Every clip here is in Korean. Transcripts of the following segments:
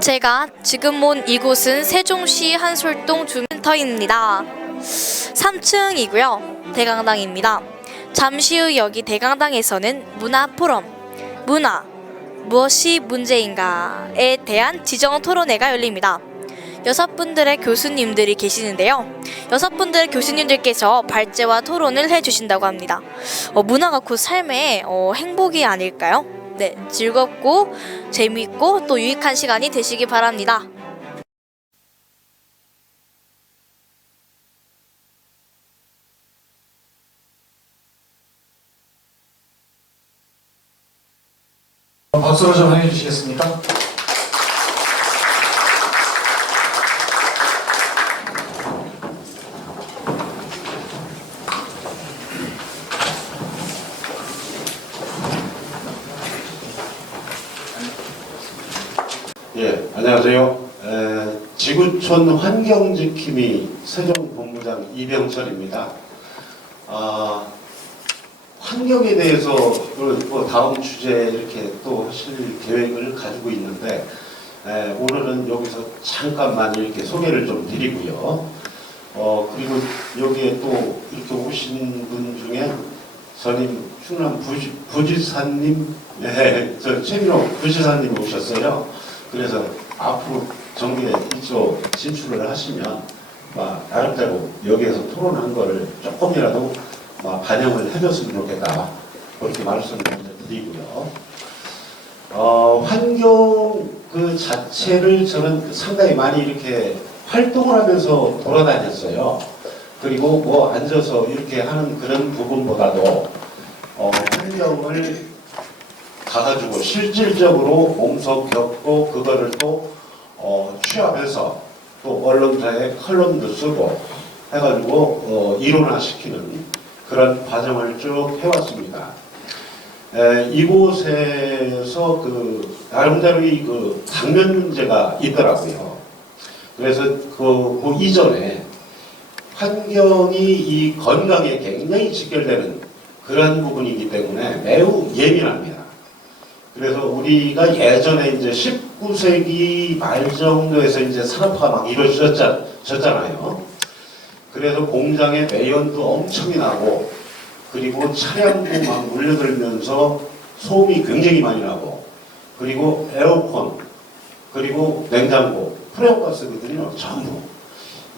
제가 지금 온 이곳은 세종시 한솔동 주민센터입니다. 3층이고요. 대강당입니다. 잠시 후 여기 대강당에서는 문화포럼, 문화, 무엇이 문제인가에 대한 지정 토론회가 열립니다. 6분들의 교수님들이 계시는데요. 6분들의 교수님들께서 발제와 토론을 해주신다고 합니다. 문화가 곧 삶의 행복이 아닐까요? 네, 즐겁고 재미있고 또 유익한 시간이 되시기 바랍니다. 박수로 좀 환영해 주시겠습니까? 예, 안녕하세요. 지구촌 환경지킴이 세종본부장 이병철입니다. 환경에 대해서 다음 주제에 이렇게 또 하실 계획을 가지고 있는데, 오늘은 여기서 잠깐만 이렇게 소개를 좀 드리고요. 그리고 여기에 또 이렇게 오신 분 중에 선임 충남 부지사님, 저 최민호 부지사님 오셨어요. 그래서 앞으로 정기에 이쪽 진출을 하시면 나름대로 여기에서 토론한 거를 조금이라도 반영을 해줬으면 좋겠다, 그렇게 말씀을 드리고요. 환경 그 자체를 저는 상당히 많이 이렇게 활동을 하면서 돌아다녔어요. 그리고 뭐 앉아서 이렇게 하는 그런 부분보다도 환경을 가가지고 실질적으로 몸소 겪고 그거를 또 취합해서 또 언론사에 컬럼도 쓰고 해가지고 이론화시키는 그런 과정을 쭉 해왔습니다. 이곳에서 나름대로의 당면 문제가 있더라고요. 그래서 그 이전에 환경이 이 건강에 굉장히 직결되는 그런 부분이기 때문에 매우 예민합니다. 그래서 우리가 예전에 이제 19세기 말 정도에서 이제 산업화가 막 이루어졌잖아요. 그래서 공장의 매연도 엄청이 나고, 그리고 차량도 막 몰려들면서 소음이 굉장히 많이 나고, 그리고 에어컨, 그리고 냉장고, 프레온가스거든요. 전부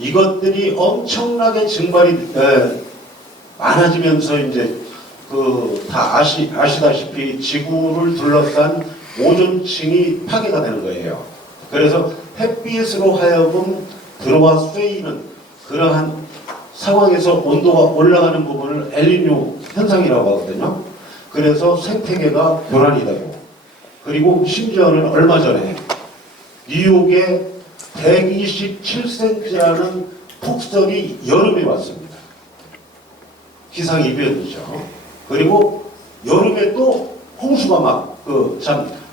이것들이 엄청나게 증발이 많아지면서 이제 다 아시다시피 지구를 둘러싼 오존층이 파괴가 되는 거예요. 그래서 햇빛으로 하여금 들어와 쐬이는 그러한 상황에서 온도가 올라가는 부분을 엘니뇨 현상이라고 하거든요. 그래서 생태계가 교란이 되고, 그리고 심지어는 얼마 전에 뉴욕에 127cm라는 폭설이 여름에 왔습니다. 기상이변이죠. 그리고 여름에 또 홍수가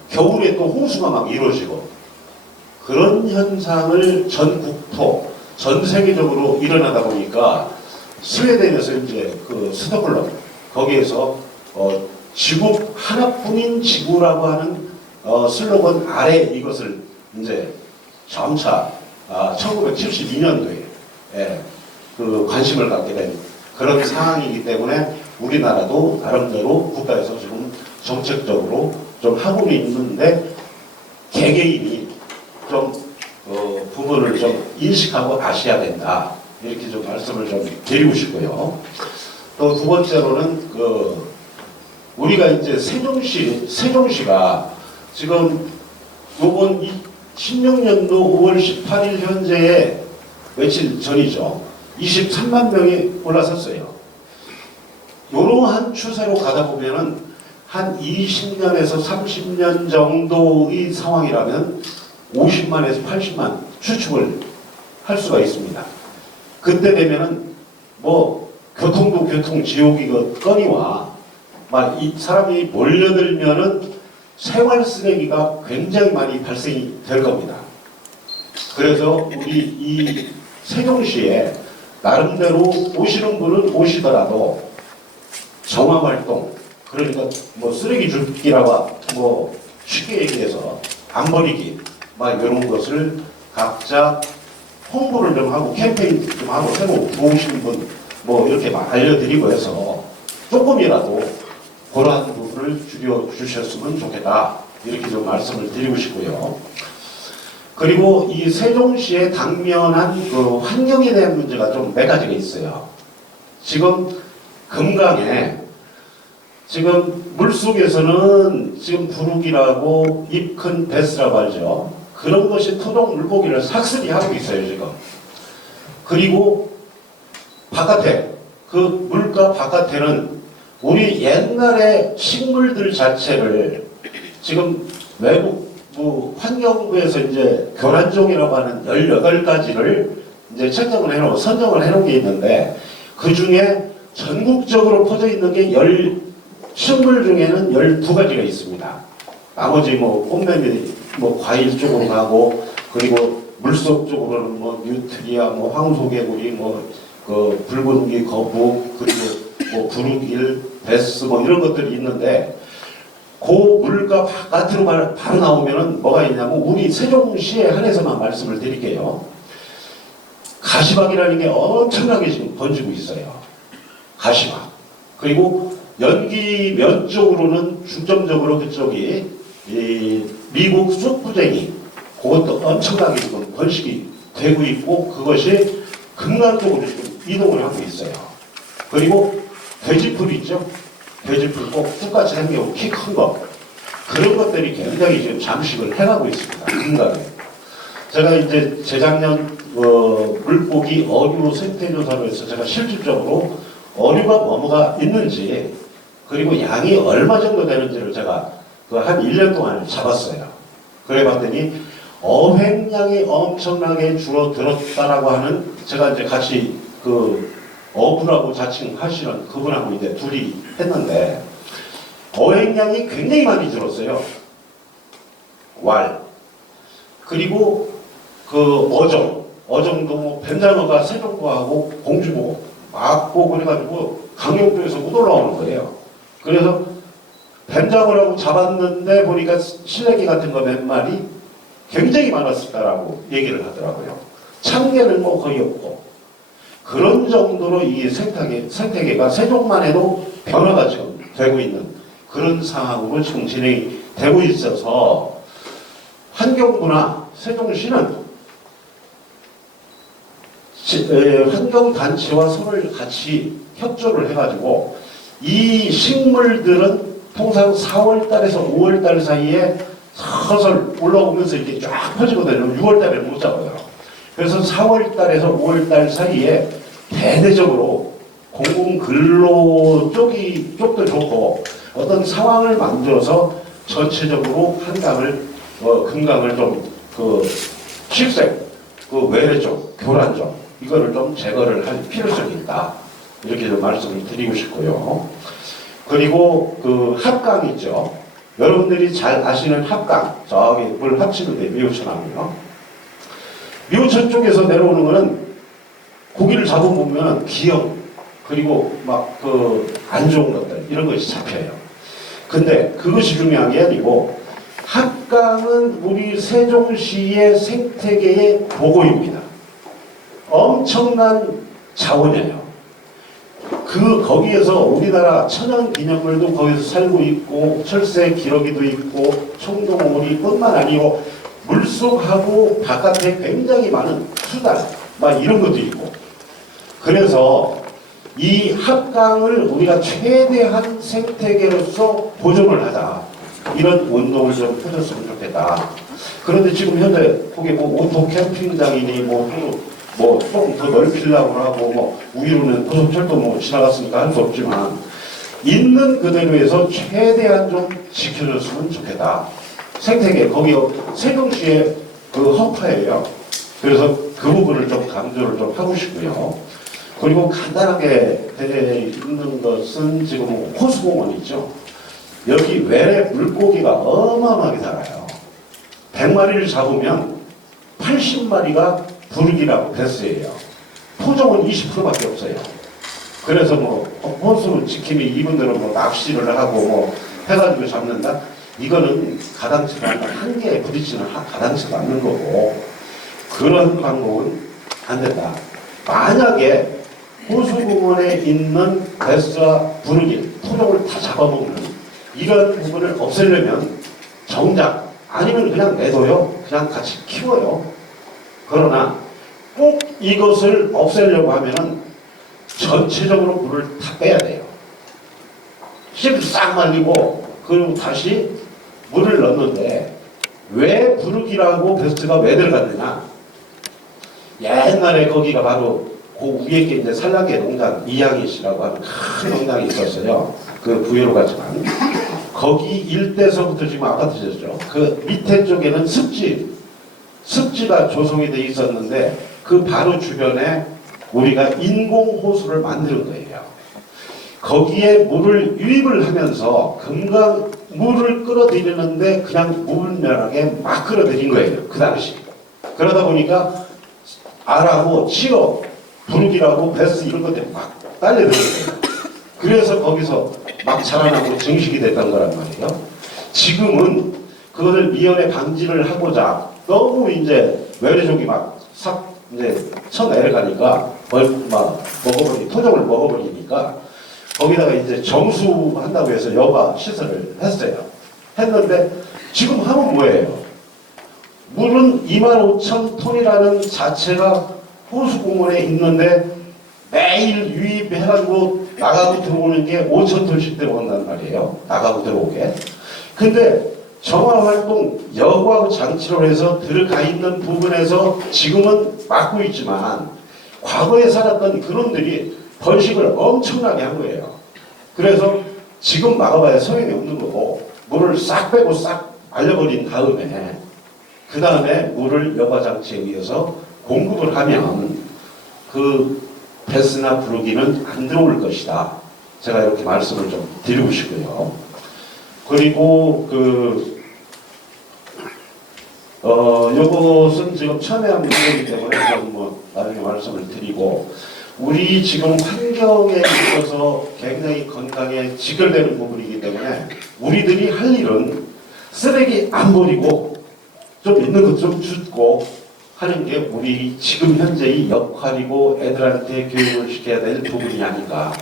겨울에 또 홍수가 막 이루어지고, 그런 현상을 전 국토, 전 세계적으로 일어나다 보니까 스웨덴에서 이제 스톡홀름 거기에서 지구 하나뿐인 지구라고 하는 슬로건 아래 이것을 이제 점차 1972년도에 관심을 갖게 된 그런 상황이기 때문에 우리나라도 나름대로 국가에서 지금 정책적으로 좀 하고 있는데, 개개인이 좀 부분을 좀 인식하고 아셔야 된다, 이렇게 좀 말씀을 좀 드리고 싶고요. 또 두 번째로는 우리가 이제 세종시가 지금 요번 16년도 5월 18일 현재에 며칠 전이죠. 23만 명이 올라섰어요. 이러한 추세로 가다 보면은 한 20년에서 30년 정도의 상황이라면 50만에서 80만 추측을 할 수가 있습니다. 그때 되면은 교통도 교통 지옥이거니와 이 사람이 몰려들면은 생활 쓰레기가 굉장히 많이 발생이 될 겁니다. 그래서 우리 이 세종시에 나름대로 오시는 분은 오시더라도 정화활동, 그러니까 쓰레기 줍기라고 쉽게 얘기해서 안 버리기, 막 이런 것을 각자 홍보를 좀 하고 캠페인 좀 하고 새로 좋으신 분 뭐 이렇게 막 알려드리고 해서 조금이라도 그러한 부분을 줄여주셨으면 좋겠다. 이렇게 좀 말씀을 드리고 싶고요. 그리고 이 세종시의 당면한 그 환경에 대한 문제가 좀 몇 가지가 있어요. 지금 금강에 지금 물속에서는 지금 부르기라고 입 큰 베스라고 하죠. 그런 것이 토종 물고기를 삭슬이 하고 있어요, 지금. 그리고 바깥에, 그 물가 바깥에는 우리 옛날의 식물들 자체를 지금 외국 환경부에서 이제 교란종이라고 하는 18가지를 이제 선정을 해놓은 게 있는데 그 중에 전국적으로 퍼져 있는 게 식물 중에는 12가지가 있습니다. 나머지 뭐 꽃매미, 뭐 과일 쪽으로 가고 그리고 물속 쪽으로는 뭐 뉴트리아, 뭐 황소개구리, 뭐 그 붉은기 거북, 그리고 뭐 부르길, 베스 뭐 이런 것들이 있는데 그 물가 바깥으로 바로 나오면은 뭐가 있냐면 우리 세종시에 한해서만 말씀을 드릴게요. 가시박이라는 게 엄청나게 지금 번지고 있어요. 가시박. 그리고 연기면 쪽으로는 중점적으로 그쪽이 이 미국 쑥부쟁이 그것도 엄청나게 지금 번식이 되고 있고 그것이 금강 쪽으로 지금 이동을 하고 있어요. 그리고 돼지풀 있죠? 돼지풀 꼭 쑥같이 생기고 키 큰 거. 그런 것들이 굉장히 지금 잠식을 해가고 있습니다. 금강에. 제가 이제 재작년 물고기 어류 생태조사로 해서 제가 실질적으로 어류가 뭐가 있는지 그리고 양이 얼마 정도 되는지를 제가 한 1년 동안 잡았어요. 그래 봤더니 어획량이 엄청나게 줄어들었다라고 하는 제가 이제 같이 그 어부라고 자칭하시는 그분하고 이제 둘이 했는데 어획량이 굉장히 많이 줄었어요. 왈. 그리고 그 어종도 뭐 뱀장어가 세종보하고 공주보 맞고 그래가지고 강용도에서 못 올라오는 거예요. 그래서 뱀장어라고 잡았는데 보니까 실내기 같은 거 몇 마리 굉장히 많았었다라고 얘기를 하더라고요. 참개는 뭐 거의 없고 그런 정도로 이 생태계가 세종만 해도 변화가 지금 되고 있는 그런 상황으로 지금 진행이 되고 있어서 환경부나 세종시는 환경단체와 손을 같이 협조를 해가지고 이 식물들은 통상 4월달에서 5월달 사이에 서설 올라오면서 이렇게 쫙 퍼지거든요. 6월달에 못 잡아요. 그래서 4월달에서 5월달 사이에 대대적으로 공공근로 쪽도 좋고 어떤 상황을 만들어서 전체적으로 금강을 좀 칠색, 외래 쪽, 교란 쪽 이거를 좀 제거를 할 필요성이 있다. 이렇게 좀 말씀을 드리고 싶고요. 그리고 합강 있죠. 여러분들이 잘 아시는 합강, 저기 물 합치는데 미호천하고요. 미호천 쪽에서 내려오는 거는 고기를 잡아보면 기형, 그리고 막 안 좋은 것들, 이런 것이 잡혀요. 근데 그것이 중요한 게 아니고, 합강은 우리 세종시의 생태계의 보고입니다. 엄청난 자원이에요. 거기에서 우리나라 천연기념물도 거기서 살고 있고, 철새 기러기도 있고, 청동오리뿐만 아니고, 물속하고 바깥에 굉장히 많은 수달, 막 이런 것도 있고. 그래서 이 합강을 우리가 최대한 생태계로서 보존을 하자. 이런 운동을 좀 펴줬으면 좋겠다. 그런데 지금 현재 거기 오토 캠핑장이니 좀 더 넓히려고 하고 위로는 고속철도 지나갔으니까 할 수 없지만 있는 그대로에서 최대한 좀 지켜줬으면 좋겠다. 생태계 거기 세종시의 허파예요. 그래서 그 부분을 좀 강조를 좀 하고 싶고요. 그리고 간단하게 있는 것은 지금 호수공원 있죠. 여기 외래 물고기가 어마어마하게 살아요. 100마리를 잡으면 80마리가 부르기라고 베스예요. 토종은 20%밖에 없어요. 그래서 호수 지킴이 이분들은 낚시를 하고 해가지고 잡는다. 이거는 가당치가 않는 한계에 부딪히는 가당치가 않는 거고 그런 방법은 안 된다. 만약에 호수공원에 있는 베스와 부르기, 토종을 다 잡아먹는 이런 부분을 없애려면 정작 아니면 그냥 내둬요. 그냥 같이 키워요. 그러나 꼭 이것을 없애려고 하면은 전체적으로 물을 다 빼야 돼요. 씨 싹 말리고 그리고 다시 물을 넣는데 왜 부르기라고 베스트가 왜 들어갔느냐? 옛날에 거기가 바로 그 위에 게 이제 산란계 농장 이양희 씨라고 하는 큰 농장이 있었어요. 그 부여로 갔지만 거기 일대서부터 지금 아파트셨죠. 그 밑에 쪽에는 습지가 조성이 돼 있었는데 그 바로 주변에 우리가 인공 호수를 만드는 거예요. 거기에 물을 유입을 하면서 금강 물을 끌어들이는데 그냥 무분별하게 막 끌어들인 거예요. 그 당시. 그러다 보니까 알하고 치어, 부르기라고 베스 이런 것들이 막 딸려드는 거예요. 그래서 거기서 막 자라나고 증식이 됐던 거란 말이에요. 지금은 그거를 미연에 방지를 하고자 너무 이제 외래종이 막 싹 이제 쳐내려가니까 막 토종을 먹어버리니까 거기다가 이제 정수한다고 해서 여과 시설을 했어요. 했는데 지금 하면 뭐예요? 물은 25,000톤이라는 자체가 호수공원에 있는데 매일 유입해가지고 나가고 들어오는 게 5,000톤씩 들어온단 말이에요. 나가고 들어오게. 근데 정화활동 여과 장치로 해서 들어가 있는 부분에서 지금은 막고 있지만 과거에 살았던 그놈들이 번식을 엄청나게 한 거예요. 그래서 지금 막아봐야 소용이 없는 거고 물을 싹 빼고 싹 말려버린 다음에 그 다음에 물을 여과장치에 의해서 공급을 하면 그 베스나 부르기는 안 들어올 것이다. 제가 이렇게 말씀을 좀 드리고 싶고요. 그리고 요것은 지금 첨예한 문제이기 때문에 좀 뭐 나중에 말씀을 드리고 우리 지금 환경에 있어서 굉장히 건강에 직결되는 부분이기 때문에 우리들이 할 일은 쓰레기 안 버리고 좀 있는 것 좀 줍고 하는 게 우리 지금 현재의 역할이고 애들한테 교육을 시켜야 될 부분이 아닌가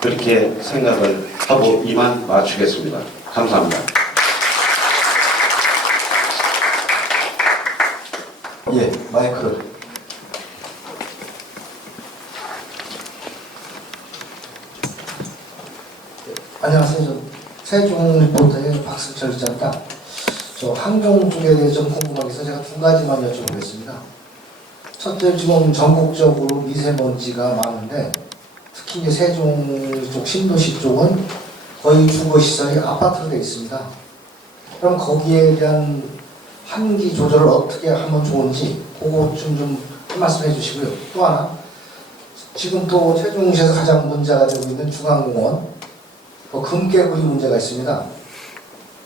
그렇게 생각을 하고 이만 마치겠습니다. 감사합니다. 예, 마이크를. 안녕하세요. 저 세종 리포터의 박승철 기자입니다. 저 환경 쪽에 대해 좀 궁금한 게 있어서 제가 두 가지만 여쭤보겠습니다. 첫째, 지금 전국적으로 미세먼지가 많은데 특히 이제 세종 쪽 신도시 쪽은 거의 주거시설이 아파트로 되어 있습니다. 그럼 거기에 대한 환기 조절을 어떻게 하면 좋은지 그것 좀 말씀해 주시고요. 또 하나, 지금 또 세종시에서 가장 문제가 되고 있는 중앙공원 금개구리 문제가 있습니다.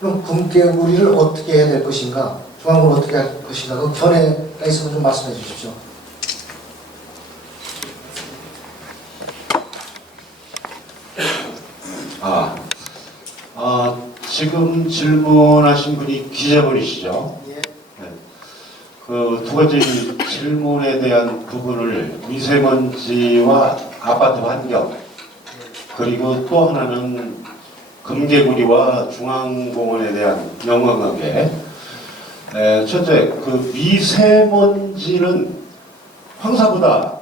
그럼 금개구리를 어떻게 해야 될 것인가, 중앙공원 어떻게 할 것인가, 그 견해가 있으면 좀 말씀해 주십시오. 지금 질문하신 분이 기자분이시죠? 예. 네. 그 두 가지 질문에 대한 부분을 미세먼지와 아파트 환경 그리고 또 하나는 금개구리와 중앙공원에 대한 연관관계. 첫째, 그 미세먼지는 황사보다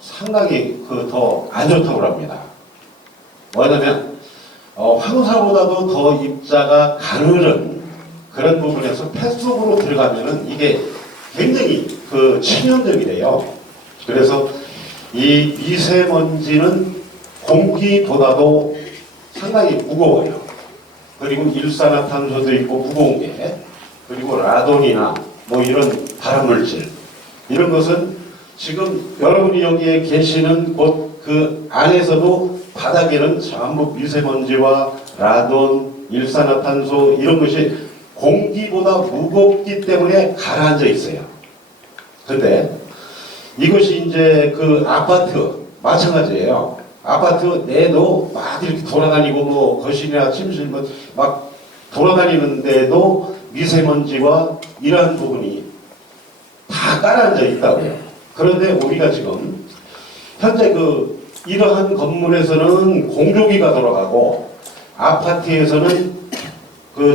상당히 더 안 좋다고 합니다. 뭐냐면 황사보다도 더 입자가 가늘은 그런 부분에서 폐 속으로 들어가면은 이게 굉장히 치명적이래요. 그래서 이 미세먼지는 공기보다도 상당히 무거워요. 그리고 일산화탄소도 있고 무거운 게, 그리고 라돈이나 뭐 이런 발암물질 이런 것은 지금 여러분이 여기에 계시는 곳 그 안에서도 바닥에는 전부 미세먼지와 라돈, 일산화탄소 이런 것이 공기보다 무겁기 때문에 가라앉아 있어요. 근데 이것이 이제 그 아파트 마찬가지예요. 아파트 내도 막 이렇게 돌아다니고 뭐 거실이나 침실 막 돌아다니는데도 미세먼지와 이러한 부분이 다 깔아앉아 있다고요. 그런데 우리가 지금 현재 이러한 건물에서는 공조기가 돌아가고 아파트에서는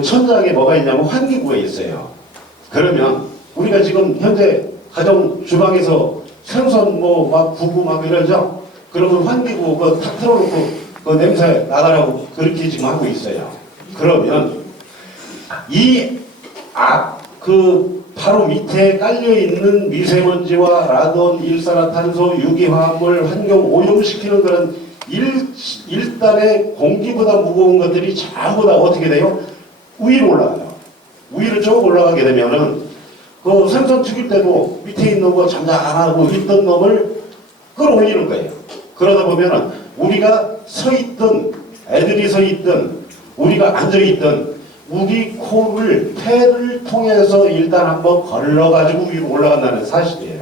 천장에 뭐가 있냐면 환기구가 있어요. 그러면 우리가 지금 현재 가정 주방에서 생선 막 구고 막 이러죠. 그러면 환기구 탁 틀어놓고 냄새 나가라고 그렇게 지금 하고 있어요. 그러면 바로 밑에 깔려있는 미세먼지와 라돈, 일산화탄소, 유기화합물, 환경 오염시키는 그런 일단의 공기보다 무거운 것들이 전부 다 어떻게 돼요? 위로 올라가요. 위로 쭉 올라가게 되면은 생선 죽일 때도 밑에 있는 거 잠잠하고 있던 놈을 끌어올리는 거예요. 그러다 보면은 우리가 서 있던, 애들이 서 있던, 우리가 앉아 있던 우리 코를 폐를 통해서 일단 한번 걸러가지고 위로 올라간다는 사실이에요.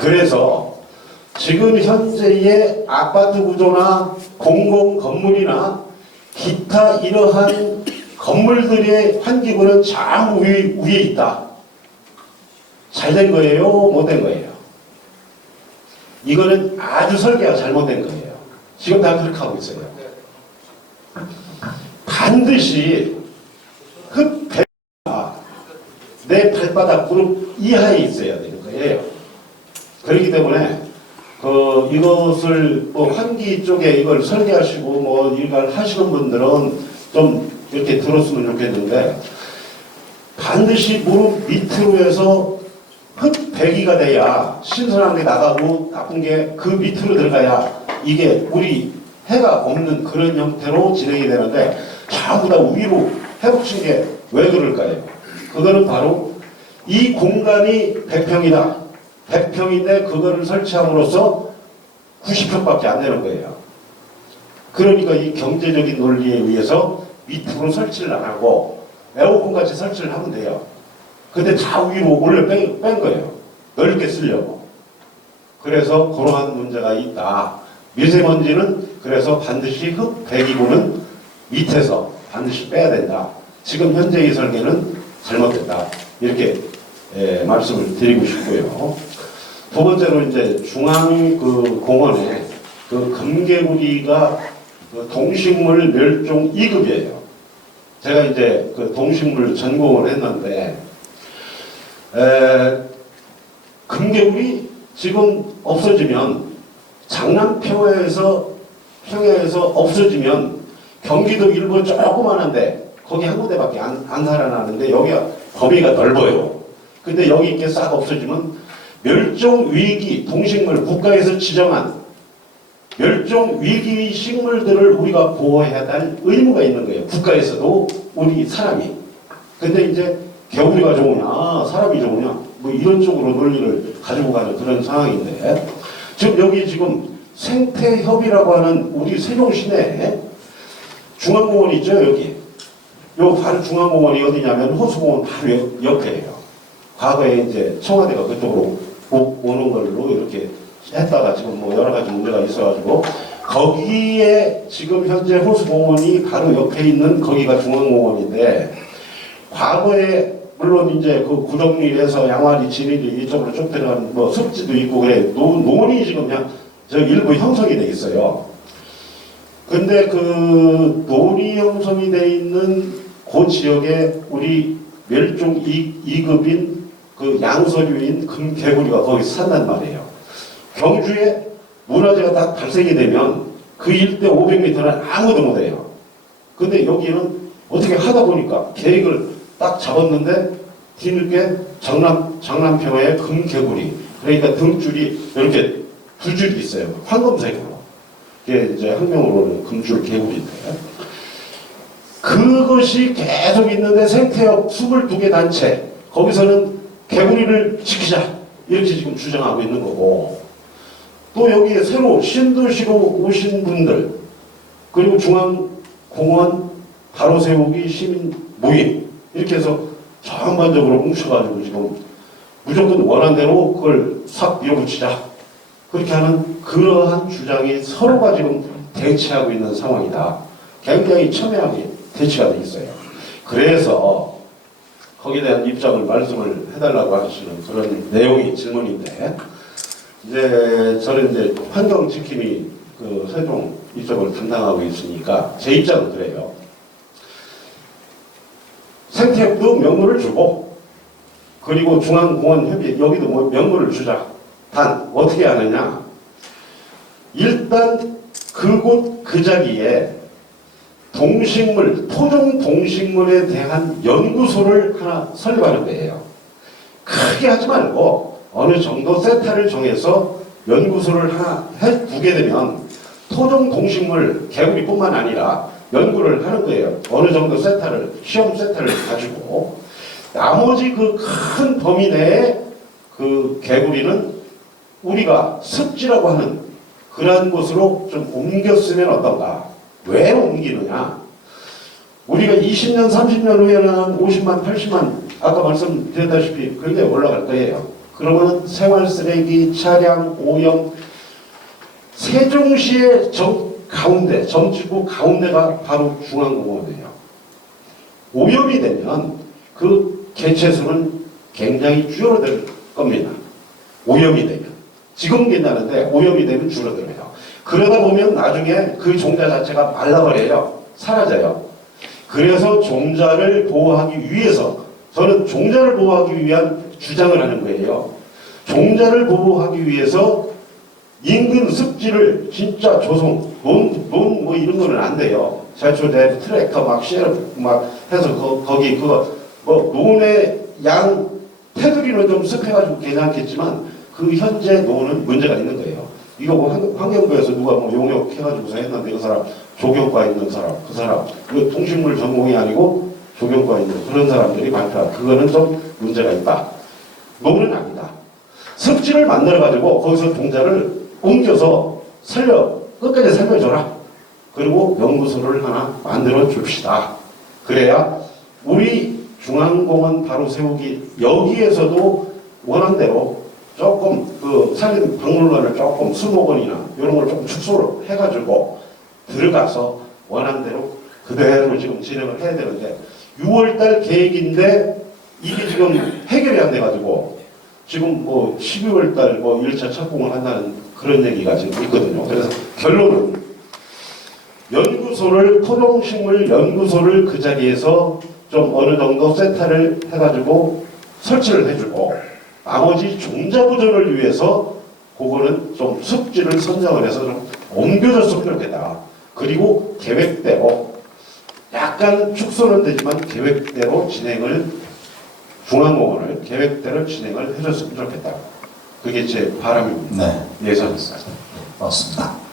그래서 지금 현재의 아파트 구조나 공공 건물이나 기타 이러한 건물들의 환기구는 전부 위에 있다. 잘 된 거예요? 못 된 거예요? 이거는 아주 설계가 잘못된 거예요. 지금 다 그렇게 하고 있어요. 반드시 배가 내 발바닥 무릎 이하에 있어야 되는 거예요. 그렇기 때문에 이것을 환기 쪽에 이걸 설계하시고 이걸 하시는 분들은 좀 이렇게 들었으면 좋겠는데, 반드시 무릎 밑으로 해서 흙배기가 돼야 신선한 게 나가고 나쁜 게 그 밑으로 들어가야 이게 우리 해가 없는 그런 형태로 진행이 되는데, 전부 다 위로 해붙인 게 왜 그럴까요? 그거는 바로 이 공간이 100평이다. 100평인데 그거를 설치함으로써 90평밖에 안 되는 거예요. 그러니까 이 경제적인 논리에 의해서 밑으로 설치를 안 하고 에어컨 같이 설치를 하면 돼요. 근데 다 위로 올려 뺀 거예요. 넓게 쓰려고. 그래서 그러한 문제가 있다. 미세먼지는 그래서 반드시 배기구는 밑에서 반드시 빼야 된다. 지금 현재의 설계는 잘못됐다. 이렇게 말씀을 드리고 싶고요. 두 번째로 이제 중앙 공원에 금개구리가 동식물 멸종 2급이에요. 제가 이제 동식물 전공을 했는데, 금개구리 지금 없어지면 장남평야에서 없어지면 경기도 일부 조그만한데 거기 한 군데밖에 안 살아나는데 여기가 범위가 넓어요. 근데 여기 이렇게 싹 없어지면 멸종위기 동식물, 국가에서 지정한 멸종위기 식물들을 우리가 보호해야 할 의무가 있는 거예요. 국가에서도 우리 사람이. 근데 이제 개구리가 좋으냐 사람이 좋으냐 이런 쪽으로 논리를 가지고 가는 그런 상황인데, 지금 여기 지금 생태협이라고 하는 우리 세종 시내에 중앙공원 있죠. 여기 요 바로 중앙공원이 어디냐면 호수공원 바로 옆에예요. 과거에 이제 청와대가 그쪽으로 오는 걸로 이렇게 했다가 지금 여러 가지 문제가 있어가지고 거기에 지금 현재 호수공원이 바로 옆에 있는 거기가 중앙공원인데, 과거에 물론 이제 구정리에서 양화리, 지리리 이쪽으로 쭉 들어간 습지도 있고 그래 논이 지금 그냥 일부 형성이 돼 있어요. 근데 논이 형성이 돼 있는 그 지역에 우리 멸종 2급인 양서류인 금개구리가 거기 산단 말이에요. 경주에 문화재가 다 발생이 되면 그 일대 500m는 아무도 못해요. 근데 여기는 어떻게 하다 보니까 계획을 딱 잡았는데 뒤늦게 장남평야에 금개구리, 그러니까 등줄이 이렇게 두 줄이 있어요. 황금색으로. 이게 이제 학명으로는 금줄 개구리인데, 그것이 계속 있는데 생태협 22개 단체 거기서는 개구리를 지키자 이렇게 지금 주장하고 있는 거고, 또 여기에 새로 신도시로 오신 분들, 그리고 중앙공원 바로 세우기 시민 모임 이렇게 해서 전반적으로 뭉쳐가지고 지금 무조건 원한대로 그걸 싹 밀어붙이자 그렇게 하는 그러한 주장이 서로가 지금 대치하고 있는 상황이다. 굉장히 첨예하게 대치가 돼 있어요. 그래서 거기에 대한 입장을 말씀을 해달라고 하시는 그런 내용의 질문인데, 이제 저는 이제 환경 지킴이 그 세종 이쪽을 담당하고 있으니까 제 입장은 그래요. 생태협도 명물을 주고, 그리고 중앙공원협의 여기도 뭐 명물을 주자. 단 어떻게 하느냐? 일단 그곳 그 자리에 동식물, 토종 동식물에 대한 연구소를 하나 설립하는 거예요. 크게 하지 말고 어느 정도 세타를 정해서 연구소를 하나 두게 되면 토종 동식물 개구리뿐만 아니라 연구를 하는 거예요. 어느 정도 세타를, 시험 세타를 가지고 나머지 그 큰 범위 내에 그 개구리는 우리가 습지라고 하는 그러한 곳으로 좀 옮겼으면 어떤가. 왜 옮기느냐? 우리가 20년, 30년 후에는 한 50만, 80만 아까 말씀드렸다시피 굉장히 올라갈 거예요. 그러면 생활 쓰레기, 차량, 오염, 세종시의 가운데, 정치구 가운데가 바로 중앙공원이에요. 오염이 되면 그 개체수는 굉장히 줄어들 겁니다. 오염이 되면. 지금 괜찮은데 오염이 되면 줄어들어요. 그러다 보면 나중에 그 종자 자체가 말라버려요. 사라져요. 그래서 종자를 보호하기 위해서, 저는 종자를 보호하기 위한 주장을 하는 거예요. 종자를 보호하기 위해서 인근 습지를 진짜 조성, 논 뭐 이런 거는 안 돼요. 제초제 트랙터 막 쉐르 막 해서 거기 그거 뭐 논의 양 테두리는 좀 습해가지고 괜찮겠지만 그 현재 논은 문제가 있는 거예요. 이거 뭐 환경부에서 누가 뭐 용역해가지고서 했는데 그 사람 조경과 있는 사람, 그 사람 그 동식물 전공이 아니고 조경과 있는 그런 사람들이 많다. 그거는 좀 문제가 있다. 논은 아니다. 습지를 만들어가지고 거기서 종자를 옮겨서 끝까지 살려줘라. 그리고 연구소를 하나 만들어 줍시다. 그래야 우리 중앙공원 바로 세우기 여기에서도 원한대로 조금 그 산림 박물관을 조금 수목원이나 이런 걸 조금 축소를 해가지고 들어가서 원한대로 그대로 지금 진행을 해야 되는데 6월달 계획인데 이게 지금 해결이 안 돼가지고 지금 뭐 12월달 뭐 1차 착공을 한다는 그런 얘기가 지금 있거든요. 그래서 결론은 연구소를, 토종식물 연구소를 그 자리에서 좀 어느 정도 세타를 해가지고 설치를 해주고 나머지 종자 보존을 위해서 그거는 좀 습지를 선정을 해서 좀 옮겨줬으면 좋겠다. 그리고 계획대로 약간 축소는 되지만 계획대로 중앙공원을 계획대로 진행을 해줬으면 좋겠다. 그게 제 바람입니다. 네, 예상입니다. 맞습니다.